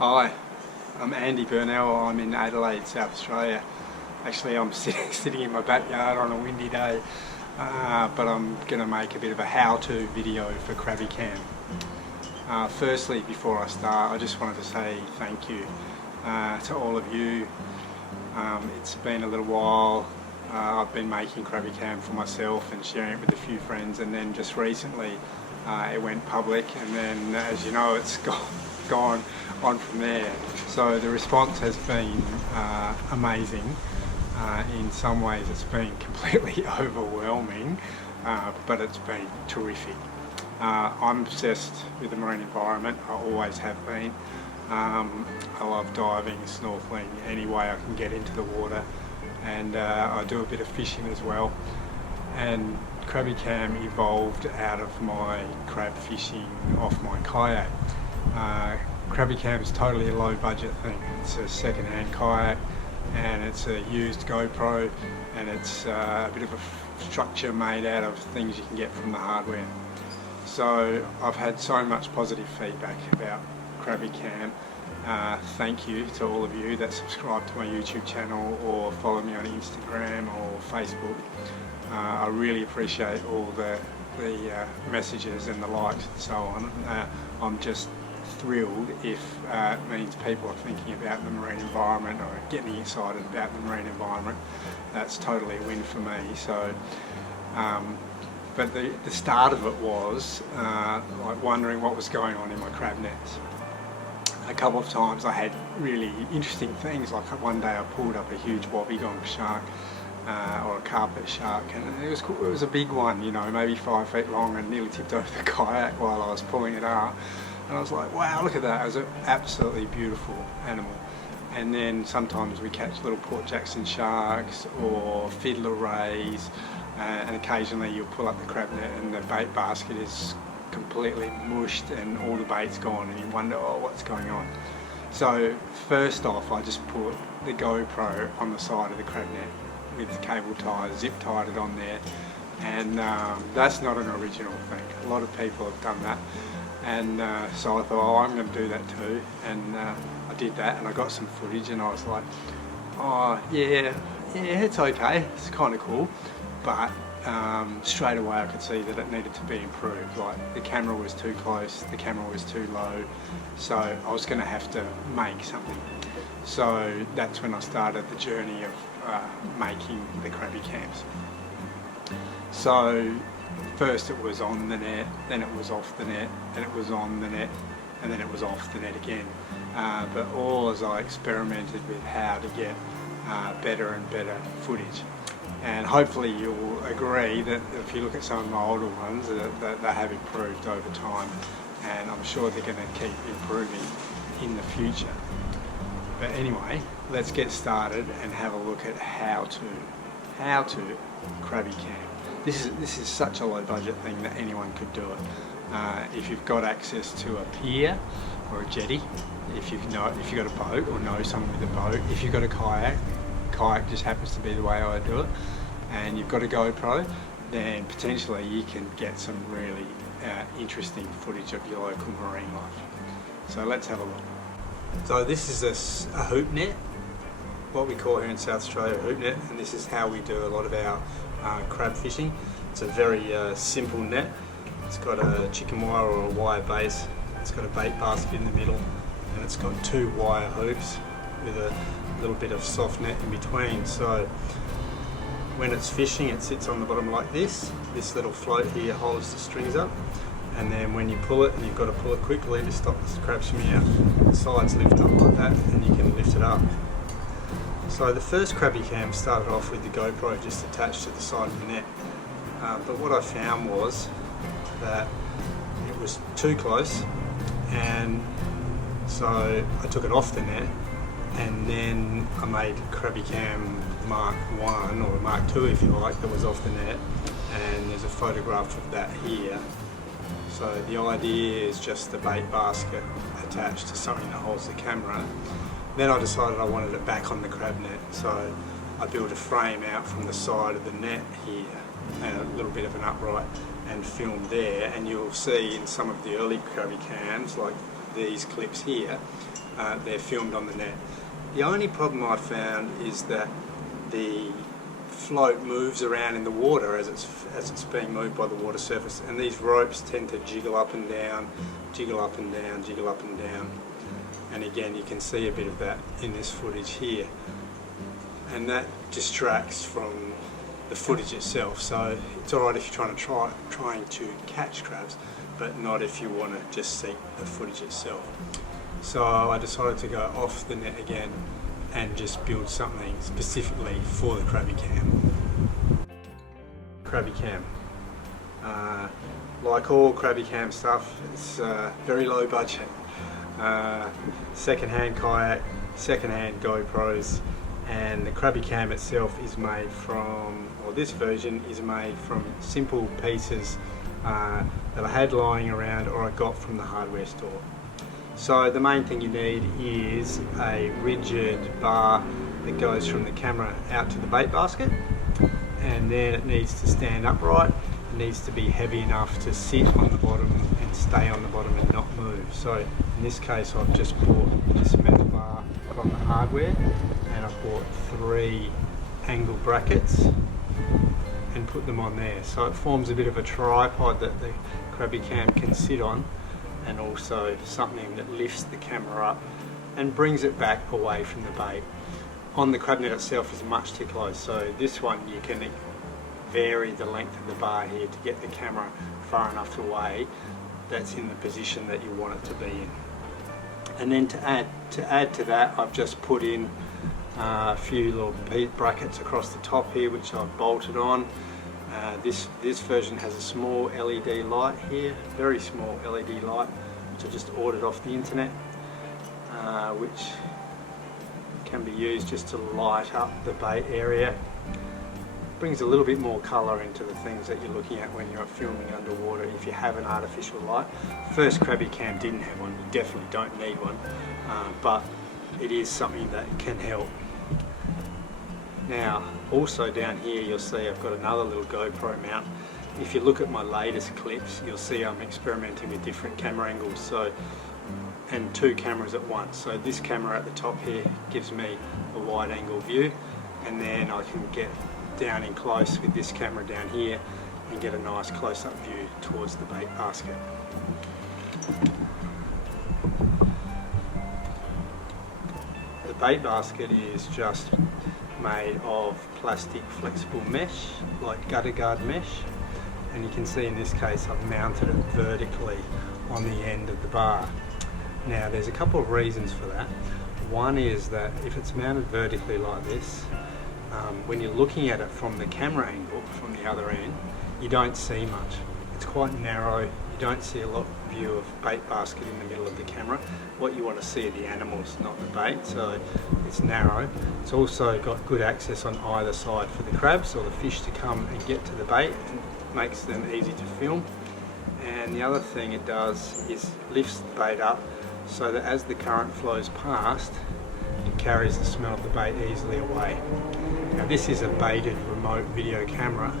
Hi, I'm Andy Burnell. I'm in Adelaide, South Australia. Actually, I'm sitting in my backyard on a windy day, but I'm going to make a bit of a how-to video for Crabby Cam. Firstly, before I start, I just wanted to say thank you to all of you. It's been a little while. I've been making Crabby Cam for myself and sharing it with a few friends, and then just recently it went public, and then, as you know, it's gone on from there. So the response has been amazing. In some ways it's been completely overwhelming, but it's been terrific. I'm obsessed with the marine environment. I always have been. I love diving, snorkeling, any way I can get into the water, and I do a bit of fishing as well. And Crabby Cam evolved out of my crab fishing off my kayak. Crabby Cam is totally a low budget thing. It's a second-hand kayak, and it's a used GoPro, and it's a bit of a structure made out of things you can get from the hardware. So I've had so much positive feedback about Crabby Cam. Thank you to all of you that subscribe to my YouTube channel or follow me on Instagram or Facebook. I really appreciate all the messages and the likes and so on. I'm just thrilled if it means people are thinking about the marine environment or getting excited about the marine environment. That's totally a win for me. So, but the start of it was like wondering what was going on in my crab nets. A couple of times I had really interesting things, like one day I pulled up a huge wobbegong shark or a carpet shark, and it was a big one, you know, maybe 5 feet long, and nearly tipped over the kayak while I was pulling it up. And I was like, wow, look at that. It was an absolutely beautiful animal. And then sometimes we catch little Port Jackson sharks or fiddler rays, and occasionally you'll pull up the crab net and the bait basket is completely mushed and all the bait's gone, and you wonder, oh, what's going on? So first off, I just put the GoPro on the side of the crab net with the cable ties, zip tied it on there, and that's not an original thing. A lot of people have done that. And so I thought, oh, I'm going to do that too, and I did that, and I got some footage, and I was like, oh yeah, it's okay, it's kind of cool, but straight away I could see that it needed to be improved. Like, the camera was too close, the camera was too low, so I was going to have to make something. So that's when I started the journey of making the Crabby Cams. So first it was on the net, then it was off the net, then it was on the net, and then it was off the net again. But all as I experimented with how to get better and better footage. And hopefully you'll agree that if you look at some of my older ones, that they have improved over time, and I'm sure they're going to keep improving in the future. But anyway, let's get started and have a look at how to Crabby Cam. This is such a low budget thing that anyone could do it. If you've got access to a pier or a jetty, if you've got a boat or know someone with a boat, if you've got a kayak just happens to be the way I do it, and you've got a GoPro, then potentially you can get some really interesting footage of your local marine life. So let's have a look. So this is a hoop net, what we call here in South Australia a hoop net, and this is how we do a lot of our crab fishing. It's a very simple net. It's got a chicken wire or a wire base. It's got a bait basket in the middle, and it's got 2 wire hoops with a little bit of soft net in between. So when it's fishing, it sits on the bottom like this. This little float here holds the strings up, and then when you pull it, and you've got to pull it quickly to stop the crabs swimming out, the sides lift up like that, and you can lift it up. So the first Crabby Cam started off with the GoPro just attached to the side of the net, but what I found was that it was too close, and so I took it off the net, and then I made Crabby Cam Mark 1 or Mark 2 if you like, that was off the net, and there's a photograph of that here. So the idea is just the bait basket attached to something that holds the camera. Then I decided I wanted it back on the crab net, so I built a frame out from the side of the net here, and a little bit of an upright, and filmed there. And you'll see in some of the early Crabby Cams, like these clips here, they're filmed on the net. The only problem I found is that the float moves around in the water as it's being moved by the water surface, and these ropes tend to jiggle up and down, jiggle up and down, jiggle up and down. And again, you can see a bit of that in this footage here, and that distracts from the footage itself. So it's alright if you're trying to catch crabs, but not if you want to just see the footage itself. So I decided to go off the net again and just build something specifically for the Crabby Cam. Crabby Cam. Like all Crabby Cam stuff, it's very low budget. Second-hand kayak, second-hand GoPros, and the Crabby Cam itself is made from, or this version is made from simple pieces that I had lying around or I got from the hardware store. So the main thing you need is a rigid bar that goes from the camera out to the bait basket, and then it needs to stand upright. It needs to be heavy enough to sit on the bottom and stay on the bottom and not move. So in this case I've just bought this metal bar from the hardware, and I've bought 3 angle brackets and put them on there. So it forms a bit of a tripod that the Crabby Cam can sit on, and also something that lifts the camera up and brings it back away from the bait. On the crab net itself is much too close, so this one you can vary the length of the bar here to get the camera far enough away that's in the position that you want it to be in. And then to add to that, I've just put in a few little brackets across the top here which I've bolted on. This version has a small LED light here, very small LED light, which I just ordered off the internet, which can be used just to light up the bait area. Brings a little bit more colour into the things that you're looking at when you're filming underwater if you have an artificial light. First Crabby Cam didn't have one, you definitely don't need one, but it is something that can help. Now, also down here you'll see I've got another little GoPro mount. If you look at my latest clips, you'll see I'm experimenting with different camera angles, and 2 cameras at once. So this camera at the top here gives me a wide angle view, and then I can get down in close with this camera down here and get a nice close-up view towards the bait basket. The bait basket is just made of plastic flexible mesh, like gutter guard mesh, and you can see in this case I've mounted it vertically on the end of the bar. Now there's a couple of reasons for that. One is that if it's mounted vertically like this, when you're looking at it from the camera angle, from the other end, you don't see much. It's quite narrow, you don't see a lot of view of bait basket in the middle of the camera. What you want to see are the animals, not the bait, so it's narrow. It's also got good access on either side for the crabs or the fish to come and get to the bait, and makes them easy to film. And the other thing it does is lifts the bait up so that as the current flows past, it carries the smell of the bait easily away. Now this is a baited remote video camera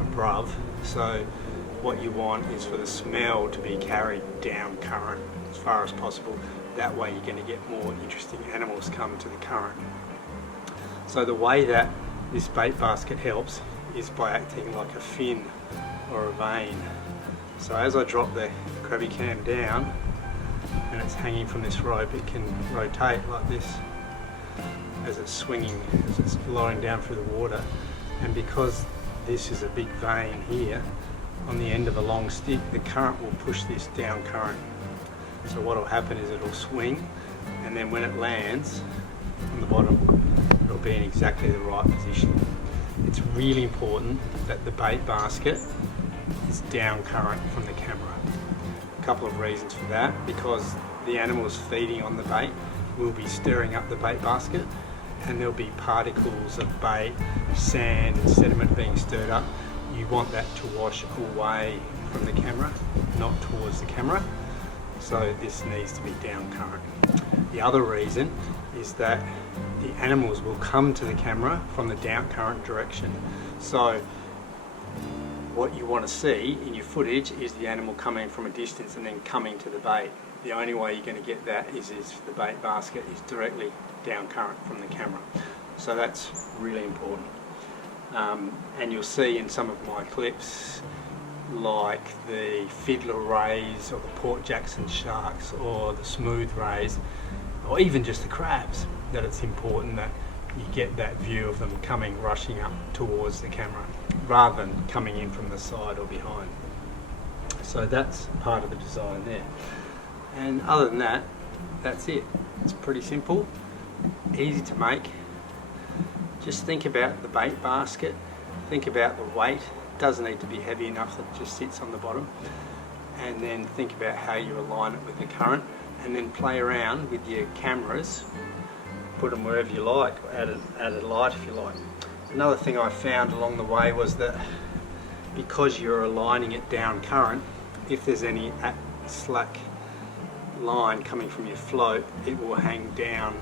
above, so what you want is for the smell to be carried down current as far as possible. That way you're going to get more interesting animals come to the current. So the way that this bait basket helps is by acting like a fin or a vane. So as I drop the Crabby Cam down and it's hanging from this rope, it can rotate like this as it's swinging, as it's flowing down through the water. And because this is a big vane here on the end of a long stick, the current will push this down current. So what will happen is it'll swing, and then when it lands on the bottom, it'll be in exactly the right position. It's really important that the bait basket is down current from the camera. A couple of reasons for that: because the animals feeding on the bait will be stirring up the bait basket, and there'll be particles of bait, sand and sediment being stirred up. You want that to wash away from the camera, not towards the camera. So this needs to be down current. The other reason is that the animals will come to the camera from the down current direction. So what you want to see in your footage is the animal coming from a distance and then coming to the bait. The only way you're going to get that is if the bait basket is directly down current from the camera. So that's really important. And you'll see in some of my clips, like the fiddler rays or the Port Jackson sharks or the smooth rays, or even just the crabs, that it's important that you get that view of them coming rushing up towards the camera rather than coming in from the side or behind. So that's part of the design there. And other than that, that's it. It's pretty simple, easy to make. Just think about the bait basket, think about the weight. It doesn't need to be heavy enough that it just sits on the bottom, and then think about how you align it with the current, and then play around with your cameras. Put them wherever you like, add a light if you like. Another thing I found along the way was that because you're aligning it down current, if there's any slack line coming from your float, it will hang down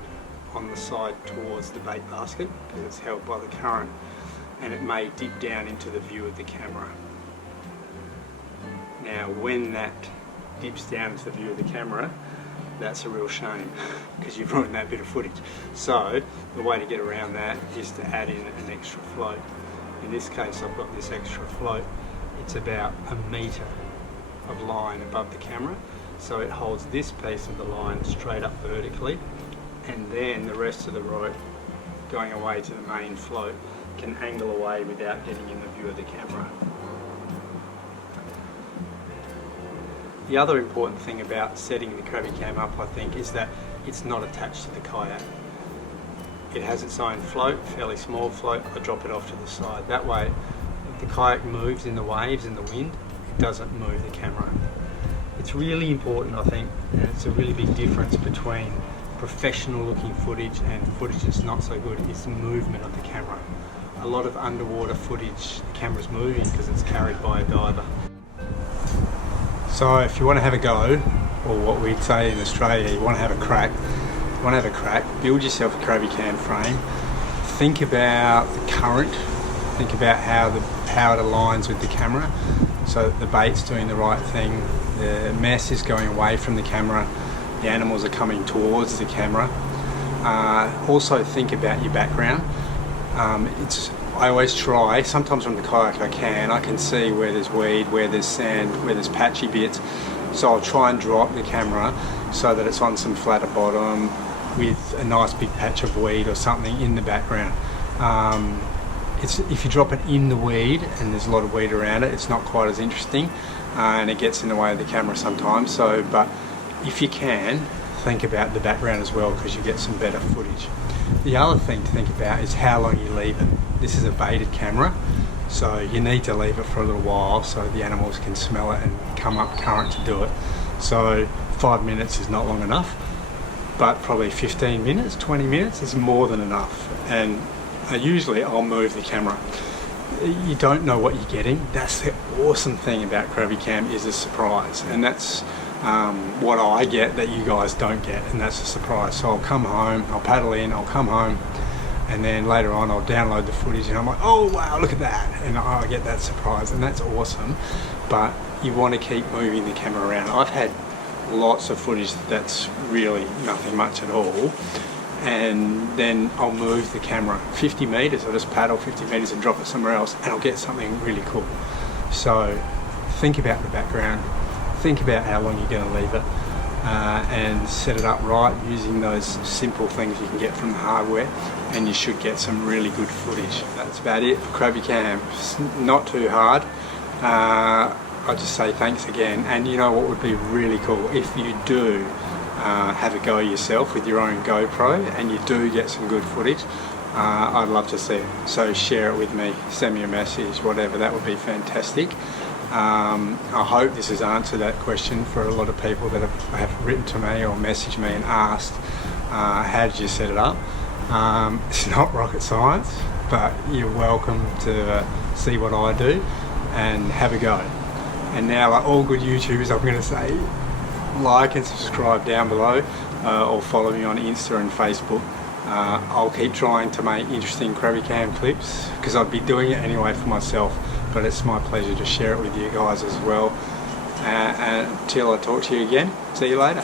on the side towards the bait basket because it's held by the current, and it may dip down into the view of the camera. Now when that dips down into the view of the camera, that's a real shame because you've ruined that bit of footage. So the way to get around that is to add in an extra float. In this case I've got this extra float. It's about 1 metre of line above the camera, so it holds this piece of the line straight up vertically, and then the rest of the rope going away to the main float can angle away without getting in the view of the camera. The other important thing about setting the Crabby Cam up, I think, is that it's not attached to the kayak. It has its own float, fairly small float. I drop it off to the side. That way, if the kayak moves in the waves and the wind, it doesn't move the camera. It's really important, I think, and it's a really big difference between professional looking footage and footage that's not so good, is the movement of the camera. A lot of underwater footage, the camera's moving because it's carried by a diver. So if you want to have a go, or what we'd say in Australia, you want to have a crack, build yourself a Crabby Cam frame, think about the current, think about how it aligns with the camera, so that the bait's doing the right thing, the mess is going away from the camera, the animals are coming towards the camera. Also think about your background. I always try, sometimes from the kayak I can see where there's weed, where there's sand, where there's patchy bits, so I'll try and drop the camera so that it's on some flatter bottom with a nice big patch of weed or something in the background. If you drop it in the weed and there's a lot of weed around it, it's not quite as interesting, and it gets in the way of the camera sometimes. But if you can, think about the background as well, because you get some better footage. The other thing to think about is how long you leave it. This is a baited camera, so you need to leave it for a little while so the animals can smell it and come up current to do it. So 5 minutes is not long enough, but probably 15 minutes, 20 minutes is more than enough. And usually I'll move the camera. You don't know what you're getting. That's the awesome thing about Crabby Cam, is a surprise, and that's what I get that you guys don't get, and that's a surprise. So I'll come home, I'll paddle in, I'll come home, and then later on I'll download the footage and I'm like, oh wow, look at that, and I get that surprise, and that's awesome. But you want to keep moving the camera around. I've had lots of footage that's really nothing much at all, and then I'll move the camera 50 metres, I'll just paddle 50 metres and drop it somewhere else, and I'll get something really cool. So think about the background, think about how long you're going to leave it, and set it up right using those simple things you can get from the hardware, and you should get some really good footage. That's about it for Crabby Cam. It's not too hard. I'll just say thanks again, and you know what would be really cool, if you do have a go yourself with your own GoPro and you do get some good footage, I'd love to see it. So share it with me, send me a message, whatever, that would be fantastic. I hope this has answered that question for a lot of people that have written to me or messaged me and asked, how did you set it up? It's not rocket science, but you're welcome to see what I do and have a go. And now, like all good YouTubers, I'm going to say like and subscribe down below, or follow me on Insta and Facebook. I'll keep trying to make interesting Crabby Cam clips because I'd be doing it anyway for myself, but it's my pleasure to share it with you guys as well. Until I talk to you again, see you later.